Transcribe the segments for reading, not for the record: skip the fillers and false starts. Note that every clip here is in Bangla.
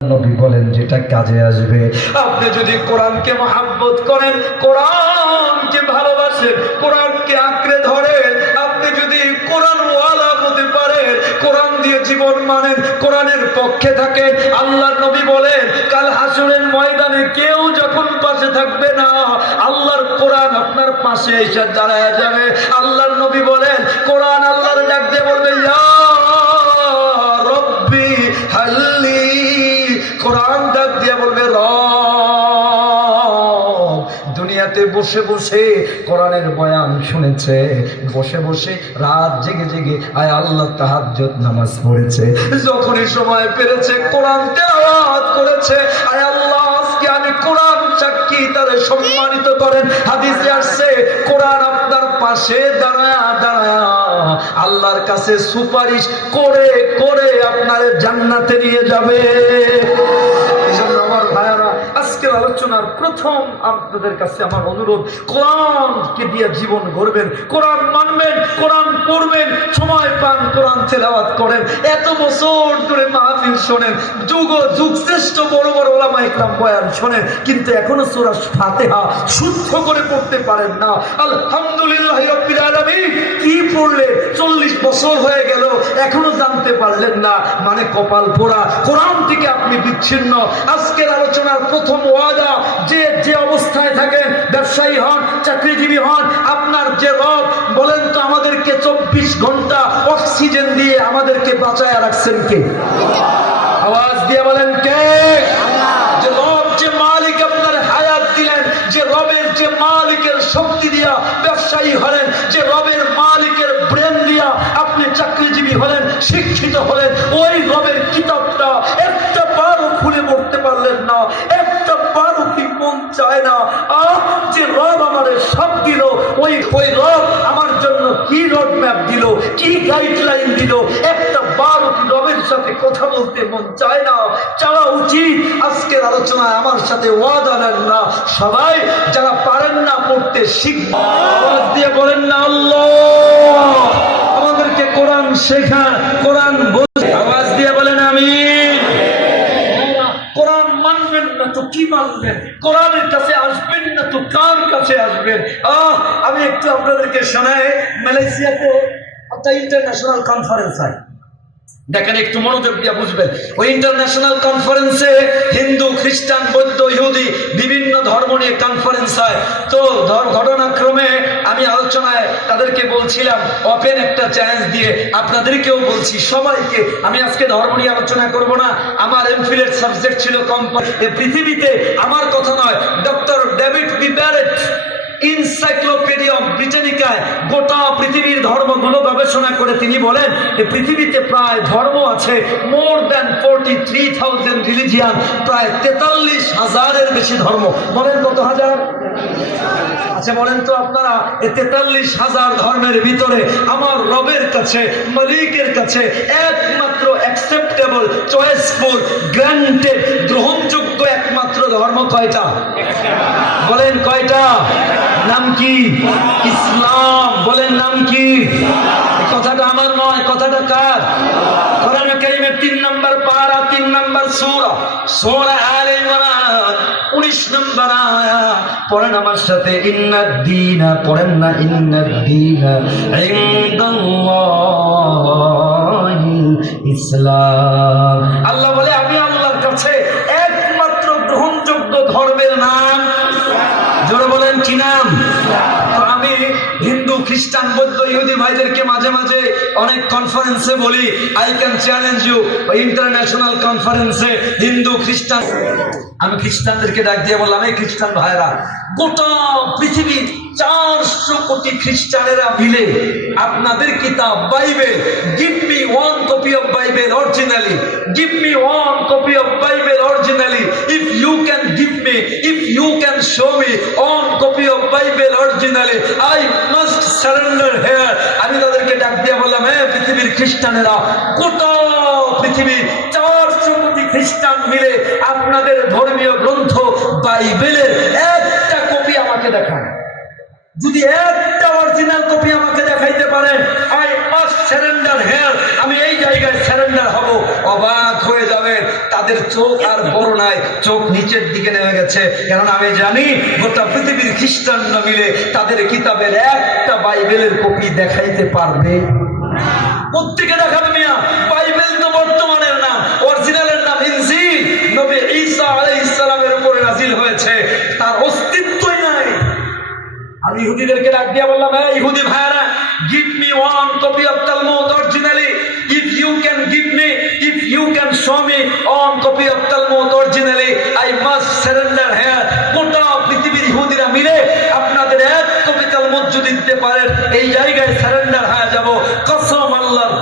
নবী বলেন যেটা কাজে আসবে। আপনি যদি কোরআনকে মহব্বত করেন, কোরআনকে ভালোবাসেন, কোরআনকে আঁকড়ে ধরেন, আপনি যদি কোরআন ওয়ালা হতে পারেন, কোরআন দিয়ে জীবন মানেন, কোরআনের পক্ষে থাকেন, আল্লাহর নবী বলেন কাল হাসরের ময়দানে কেউ যখন পাশে থাকবে না, আল্লাহর কোরআন আপনার পাশে এসে দাঁড়ায় যাবে। আল্লাহর নবী বলেন কোরআন আল্লাহর ডাক দিয়ে বলবে ইয়া রব্বি হাল্লি, কোরআন ডাক দিয়া বলবে রব। দুনিয়াতে বসে বসে কোরআনের বয়ান শুনেছে, বসে বসে রাত জেগে জেগে আয় আল্লাহ তাহাজ্জুদ নামাজ পড়েছে, যখনই সময় পেরেছে কোরআন তেলাওয়াত করেছে, আয় আল্লাহ আজকে আমি কোরআন সাক্ষী তারে সম্মানিত করেন। হাদিসে আসছে কোরআন আপনার পাশে দাঁড়ায়া দাঁড়ায়া আল্লাহর কাছে সুপারিশ করে করে আপনার জান্নাতে নিয়ে যাবে। এজন্য আমার ভাইয়ারা, আজকের আলোচনার প্রথম আপনাদের কাছে আমার অনুরোধ, কোরআনকে দিয়ে জীবন গড়বেন, কোরআন মানবেন, কোরআন পড়বেন, সময় পান কোরআন তেলাওয়াত করেন। এত বছর ধরে মাহফিল শোনেন, যুগ যুগ শ্রেষ্ঠ বড় বড় ওলামা ইকরাম বয়ান শোনেন, কিন্তু এখনো সূরা ফাতিহা শুদ্ধ করে পড়তে পারেন না। আলহামদুলিল্লাহ রাব্বিল আলামিন কি পড়লেন, 40 বছর হয়ে গেল এখনো জানতে পারলেন না, মানে কপাল পোড়া, কোরআন থেকে আপনি বিচ্ছিন্ন। আজকের আলোচনার প্রথম ওয়াদা, যে যে অবস্থায় থাকেন, ব্যবসায়ী হন, চাকরিজীবী হন, আপনার যে রব, বলেন তো আমাদেরকে 24 ঘন্টা অক্সিজেন দিয়ে আমাদেরকে বাঁচায় রাখছেন কে? আওয়াজ দিয়ে বলেন কে? যে রব, যে মালিক আপনার হায়াত দিলেন, যে রবের, যে মালিকের শক্তি দিয়া ব্যবসায়ী হলেন, যে রবের মালিকের ব্রেন দিয়া আপনি চাকরিজীবী হলেন, শিক্ষিত হলেন, ওই রবের কিতাবটা একটা বারও খুলে পড়তে পারলেন না, একটা বারও কি মন চায় না যে রব আমাদের সব দিল, ওই রব আমার জন্য কি রোড ম্যাপ দিল, কি গাইডলাইন দিল, একটা বারও কি রবের সাথে কথা বলতে মন চায় না? চাওয়া উচিত। আজকের আলোচনায় আমার সাথে ওয়াদা নেন না, সবাই যারা পারেন না পড়তে শিখবেন। আওয়াজ দিয়ে বলেন না আল্লাহ আমাদেরকে কোরআন শেখান, কোরআন বোঝে। আওয়াজ দিয়ে বলেন আমিন। কোরআন মানবেন না তো কি মানবেন? কোরআনের কাছে আসবেন না তো কার কাছে আসবেন? আমি একটু আপনাদেরকে শোনাই, মালয়েশিয়াতে একটা ইন্টারন্যাশনাল কনফারেন্স হয়, দেখেন একটু মনোযোগ দিয়ে বুঝবেন। ওই ইন্টারন্যাশনাল কনফারেন্সে হিন্দু, খ্রিস্টান, বৌদ্ধ, ইহুদি বিভিন্ন ধর্ম নিয়ে কনফারেন্স হয়। তো ঘটনাক্রমে আমি আলোচনায় তাদেরকে বলছিলাম, ওপেন একটা চ্যালেঞ্জ দিয়ে আপনাদেরকেও বলছি, সবাইকে। আমি আজকে ধর্ম নিয়ে আলোচনা করব না, আমার এমফিলের সাবজেক্ট ছিল পৃথিবীতে, আমার কথা নয়, doctor David B Barrett encyclopaedia ব্রিটানিকায় গোটা পৃথিবীর ধর্মগুলো গবেষণা করে তিনি বলেন যে পৃথিবীতে প্রায় ধর্ম আছে মোর দ্যান 43,000 রিলিজিয়ান, প্রায় 43,000-এর বেশি ধর্ম। বলেন কত হাজার? আচ্ছা বলেন তো আপনারা, এই 43,000 ধর্মের ভিতরে আমার রবের কাছে, মালিকের কাছে একমাত্র অ্যাকসেপ্টেবল, চয়েসফুল, গ্রান্টেড, গ্রহণযোগ্য একমাত্র ধর্ম কয়টা? বলেন কয়টা? নাম কি? ইসলাম। বলেন নাম কি? কথাটা আমার নয়, কথাটা কার? কোরআন কারীমের 3 নম্বর পারা, 3 নম্বর সূরা, সূরা আলে ইমরান 19 নম্বর আয়াত। পড়েন আমার সাথে, ইন্নাদ-দীনা, পড়েন না ইন্নাদ-দীনা ইনদাল্লাহিল ইসলাম। আল্লাহ বলে আমি আল্লাহর কাছে একমাত্র গ্রহণযোগ্য ধর্মের নাম, জোরে বলেন কি নাম? তো আমি হিন্দু, খ্রিস্টান, বৌদ্ধ, ইহুদি ভাইদেরকে মাঝে মাঝে অনেক কনফারেন্সে বলি, I can challenge you. International কনফারেন্সে হিন্দু, খ্রিস্টান, আমি খ্রিস্টানদেরকে ডাক দিয়ে বললাম, এই খ্রিস্টান ভাইরা, গোটা পৃথিবীর 400 কোটি খ্রিস্টানেরা মিলে আপনাদের কিতাব Bible, give me 1 copy of Bible originally, give me 1 copy of Bible originally, if you can give me, if you can show me 1 copy of Bible originally, I must surrender here. আমি তাদেরকে ডাক দিয়ে বললাম, হ্যাঁ পৃথিবীর খ্রিস্টানেরা, গোটা পৃথিবীর 400 কোটি খ্রিস্টান মিলে আপনাদের ধর্মীয় গ্রন্থ বাইবেলের একটা কপি আমাকে দেখান। যদি একটা অরিজিনাল কপি আমাকে দেখাইতে পারেন, আই মাস্ট সারেন্ডার হিয়ার, আমি এই জায়গায় সারেন্ডার হব। অবাক হয়ে যাবে, তাদের তাদের চোখ আর বড় নাই, চোখ নিচের দিকে নেমে গেছে। কেননা আমি জানি গোটা পৃথিবীর খ্রিস্টানরা মিলে তাদের কিতাবের একটা বাইবেলের কপি দেখাইতে পারবে। প্রত্যেকে দেখাবে মিয়া, বাইবেল তো বর্তমানের নাম, অরিজিনালের নাম ইনজিল, নবী ঈসা আলাইহিস সালামের উপরে নাজিল হয়েছে, তার অস্তিত্বই নাই। আমি ইহুদিদেরকে ডাক দিয়ে বললাম, এই ইহুদি ভাইরা, give me one copy of Talmud originally, if you can give me, if you can show me one copy of Talmud originally, I must surrender here. গোটা পৃথিবীর ইহুদিরা মিলে আপনাদের এক কপি তালমুদ যদি দিতে পারেন, এই জায়গায় সারেন্ডার হয়ে যাব। কসম আল্লাহর,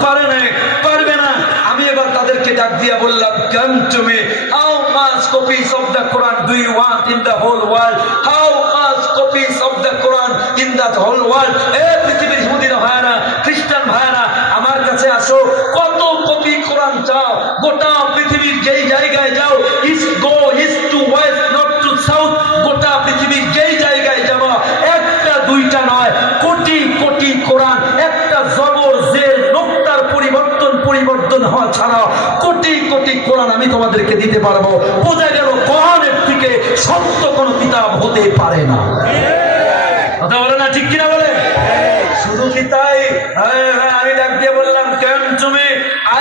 পারবে না। আমি এবার তাদেরকে ডাক দিয়া বললাম, come to me, how much copies of the Quran do you want in the whole world? How much copies of the Quran in the whole world? এই পৃথিবীর ইহুদিরা ভাইরা, খ্রিস্টান ভাইরা, আমার কাছে আসো, কত কপি কোরআন চাও? গোটা পৃথিবীর যেই জায়গায় যাও, east two West, north two south, গোটা পৃথিবীর যেই জায়গায় যাব, একটা দুইটা নয়, কোটি কোটি কোরআন, একটা জবর জের নোক্তার পরিবর্তন হওয়া ছাড়া কোটি কোটি কোরআন আমি তোমাদেরকে দিতে পারবো। বোঝা গেল কোরআনের থেকে সত্য কোনো কিতাব হতে পারে না। কথা বলে না, ঠিক কিনা বলে? শুধু কি তাই? আমি ডাক দিয়ে বললাম, কেন তুমি,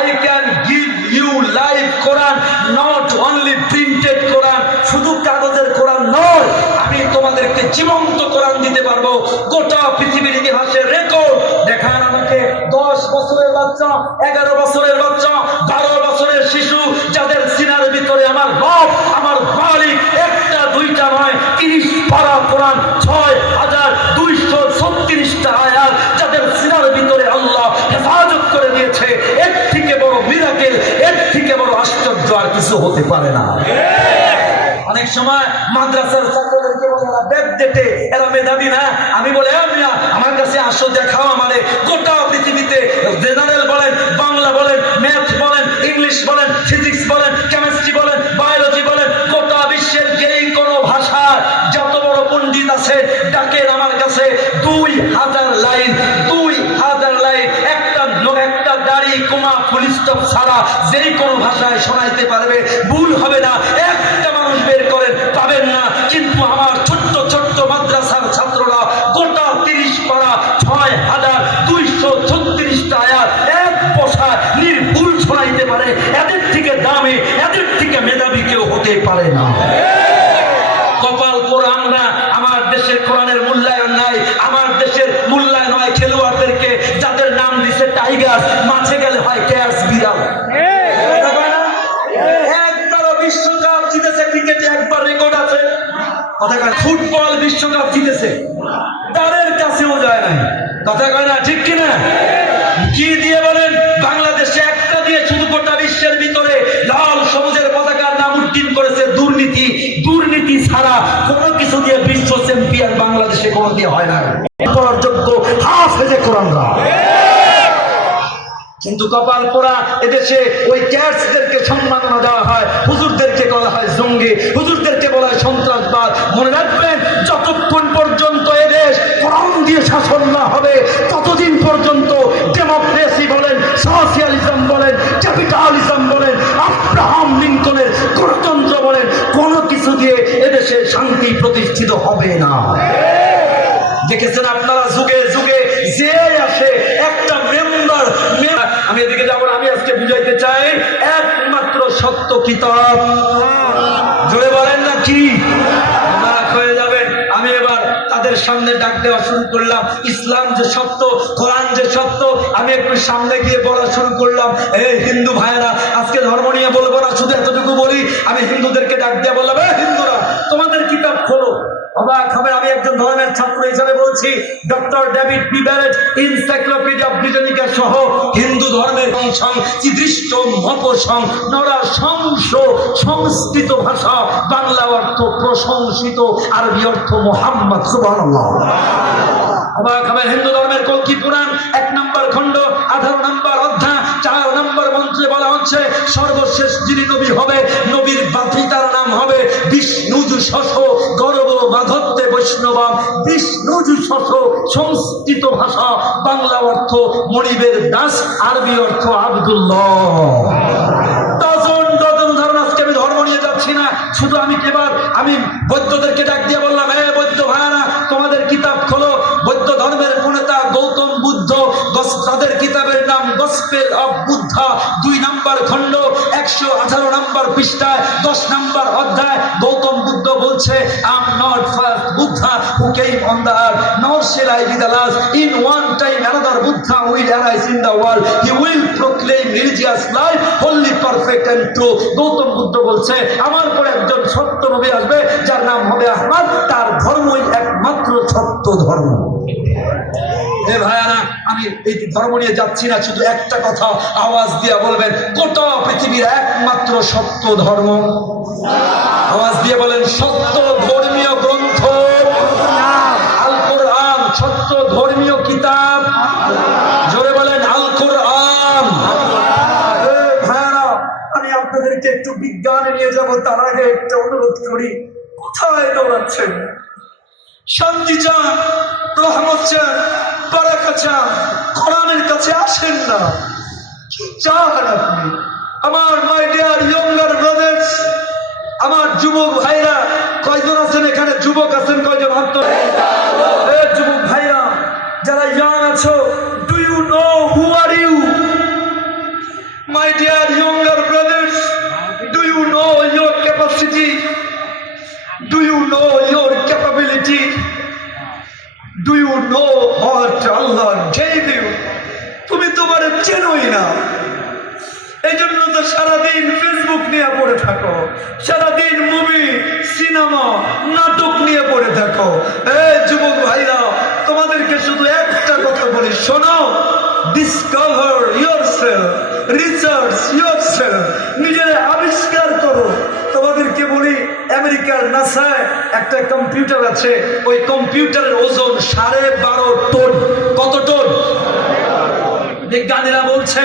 I can give you live Quran, not only printed Quran, শুধু কাগজের কোরআন নয়, আমি তোমাদেরকে জীবন্ত কোরআন দিতে পারবো। গোটা পৃথিবীর ইতিহাসের রেকর্ড দেখান আমাকে। 10 বছরের বাচ্চা, 11 বছরের বাচ্চা, 12 বছরের শিশু, যাদের সিনার ভিতরে আমার রব, আমার মালিক, একটা দুইটা নয়, 30 পারা কোরআন, 6236টা আয়াত, যাদের সিনার ভিতরে আল্লাহ হেফাজত করে দিয়েছে। এর থেকে বড় মিরাকেল, এর থেকে বড় আশ্চর্য আর কিছু হতে পারে না। অনেক সময় মাদ্রাসার ছাত্রদেরকে বলে, এরা ব্যাকডেটে, এরা মেধাবী না। আমি বলে, আমার কাছে আসো, দেখাও আমারে গোটা পৃথিবীতে জেনারেল বলেন, বাংলা বলেন, ম্যাথ বলেন, ইংলিশ বলেন, ফিজিক্স বলেন, কেমিস্ট্রি বলেন, বায়োলজি বলেন, গোটা বিশ্বের যেই কোনো ভাষার যত বড় পণ্ডিত আছে, ডাকেন আমার কাছে। 2000 লাইন, 2000 লাইন, একটা দাড়ি কোমা ফুল স্টপ ছাড়া যেই কোনো ভাষায় শোনাইতে পারবে, ভুল হবে না। একটা মানুষ বের করেন, পাবেন না। কিন্তু আমার ছোট্ট ছোট্ট মাদ্রাসার ছাত্ররা গোটা 30 পারা 6236টা আয়াত এক বসায় নির্ভুল শোনাইতে পারে। এদের থেকে দামি, এদের থেকে মেধাবী কেউ হতে পারে না। কপাল করে আমরা, আমার দেশের কোরআনের মূল্যায়ন নাই। আমার দেশের মূল্যায়ন হয় খেলোয়াড়দেরকে, যাদের নাম দিছে টাইগার, মাঠে গেলে হয় ক্যাটস, বিড়াল। একবারও বিশ্বকাপ জিতেছে ক্রিকেটে, একবার রেকর্ড আছে। কথা কয়, ফুটবল বিশ্বকাপ জিতেছে, তাদের কাছেও যায় নাই। কথা কয় না, ঠিক কিনা? কি দিয়ে বলেন? বাংলাদেশে একটা দিয়ে শুধু গোটা বিশ্বের ভিতরে লাল সবুজের পতাকার নাম উত্তীর্ণ করেছে দুর্নীতি। দুর্নীতি ছাড়া কোনো কিছু দিয়ে বিশ্ব চ্যাম্পিয়ন বাংলাদেশে কোনো দিয়ে হয় না। যোগ্য হাফেজে কোরআনরা। কিন্তু কপাল পোড়া, এদেশে ওই ক্যাটসদেরকে সম্মাননা দেওয়া হয়, হুজুরদেরকে বলা হয় জঙ্গি, হুজুরদেরকে বলা হয় সন্ত্রাসবাদ। মনে রাখবেন, যতক্ষণ পর্যন্ত এদেশ কোরআন দিয়ে শাসন না হবে, ততদিন পর্যন্ত ডেমোক্রেসি বলেন, সোশিয়ালিজম বলেন, ক্যাপিটালিজম বলেন, আব্রাহাম লিঙ্কনের গণতন্ত্র বলেন, কোনো কিছু দিয়ে এদেশে শান্তি প্রতিষ্ঠিত হবে না। দেখেছেন আপনারা, যুগে যুগে যে আসে একটা মেম্বার, আমি এদিকে যাবো, আমি আজকে বুঝাইতে চাই, একমাত্র সত্য কিতাব। জোরে বলেন না কি? হয়ে যাবে। আমি এবার তাদের সামনে ডাক দেওয়া শুরু করলাম, ইসলাম যে সত্য, কোরআন যে সত্য। আমি একটু সামনে গিয়ে বলা শুরু করলাম, এই হিন্দু ভাইয়েরা, আজকে ধর্ম নিয়ে বলবো না, শুধু এতটুকু বলি। আমি হিন্দুদেরকে ডাক দিয়ে বললাম, হিন্দুরা, তোমাদের কিতাব খোলো। অবাক হবে, আমি একজন ধর্মের ছাত্র হিসাবে বলছি, doctor David P Barrett Encyclopaedia Britannica সহ হিন্দু ধর্মের দৃষ্ট মপসং নরা সংস সংস্কৃত ভাষা, বাংলা অর্থ প্রশংসিত, আরবি অর্থ মোহাম্মদ। সুবহানাল্লাহ। অবাক হবে, হিন্দু ধর্মের কল্কি পুরাণ 1 নম্বর খণ্ড 18 নম্বর অধ্যায় 4 নম্বর মন্ত্রে বলা হচ্ছে, সর্বশেষ যিনি নবী হবে, নবীর পিতার নাম হবে বিষ্ণুজু শশ, গর্ব মাধত্তে বৈষ্ণবাম। বিষ্ণুজু শশ সংস্কৃত ভাষা, বাংলা অর্থ মনিবের দাস, আরবি অর্থ আব্দুল্লাহ। ডজন ডজন উদাহরণ আজকে আমি বৌদ্ধদেরকে ডাক দিয়ে বললাম, বৌদ্ধ ভাইরা, তোমাদের কিতাব খোলো। বৌদ্ধ ধর্মের প্রণেতা গৌতম বুদ্ধ, তাদের কিতাবের নাম গসপেল অফ বুদ্ধা, 2 নম্বর খণ্ড 118 নম্বর পৃষ্ঠায় 10 নম্বর অধ্যায়। গৌতম বুদ্ধ বলছে, I am not first Buddha who came on the earth, nor shall I be the last. In one time another Buddha will arise in the world. He will proclaim religious life wholly perfect and true. Gautam Buddha বলছে, আমার পরে একজন সত্য নবী আসবে, যার নাম হবে আহমদ, তার ধর্মই একমাত্র সত্য ধর্ম। ভাইয়ারা, আমি এই ধর্ম নিয়ে যাচ্ছি না, শুধু একটা কথা আওয়াজ দিয়ে বলবেন, গোটা পৃথিবীর একমাত্র সত্য ধর্ম, আওয়াজ দিয়ে বলেন, সত্য ধর্মীয় গ্রন্থ আল কোরআন, সত্য ধর্মীয় কিতাব, জোরে বলেন আল কোরআন। ভাইয়ারা, আমি আপনাদেরকে একটু বিজ্ঞানে নিয়ে যাব, তার আগে একটা অনুরোধ করি, কোথায় দৌড়াচ্ছেন? শান্তি চান, রহমত চান, বারাকা চান, কোরআনের কাছে আসেন না? কি চান আপনি? আমার মাই ডিয়ার ইয়ঙ্গার ব্রাদার্স, আমার যুবক ভাইরা, কয়জন আছেন এখানে? যুবক আছেন কয়জন? হাত তোলেন। যুবক ভাইরা যারা ইয়াং আছো, do you know who are you? My dear younger brothers, do you know your capacity? Do you know your capability? Do you know what Allah gave you? তুমি তোমার চেনোই না, এই জন্য তো সারাদিন ফেসবুক নিয়ে পড়ে থাকো, সারাদিন মুভি, সিনেমা, নাটক নিয়ে পড়ে থাকো। যুবক ভাইরা, তোমাদেরকে শুধু একটা কথা বলি, শোনো, ডিসকভার yourself, রিসার্চ yourself, নিজের আবিষ্কার করো। তোমাদেরকে বলি, আমেরিকার নাসায় একটা কম্পিউটার আছে, ওই কম্পিউটারের ওজন 12.5 টন। কত টন? বিজ্ঞানীরা বলছে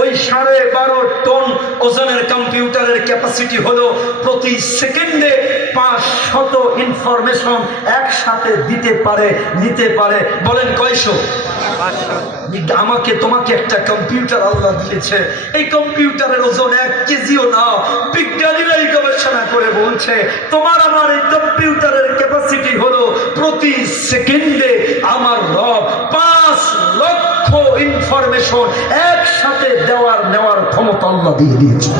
ওই 12.5 টন ওজনের কম্পিউটারের ক্যাপাসিটি হলো প্রতি সেকেন্ডে 500 ইনফরমেশন একসাথে নিতে পারে। বলেন কয়শো? আমাকে তোমাকে একটা কম্পিউটার আল্লাহ দিয়েছে, এই কম্পিউটারের ওজন 1 কেজিও না। বিজ্ঞানীরাই গবেষণা করে বলছে, তোমার আমার এই কম্পিউটারের ক্যাপাসিটি হলো প্রতি সেকেন্ডে আমার রব 5 লক্ষ ইনফরমেশন একসাথে নেওয়ার ক্ষমতা আল্লাহ দিয়ে দিয়েছে।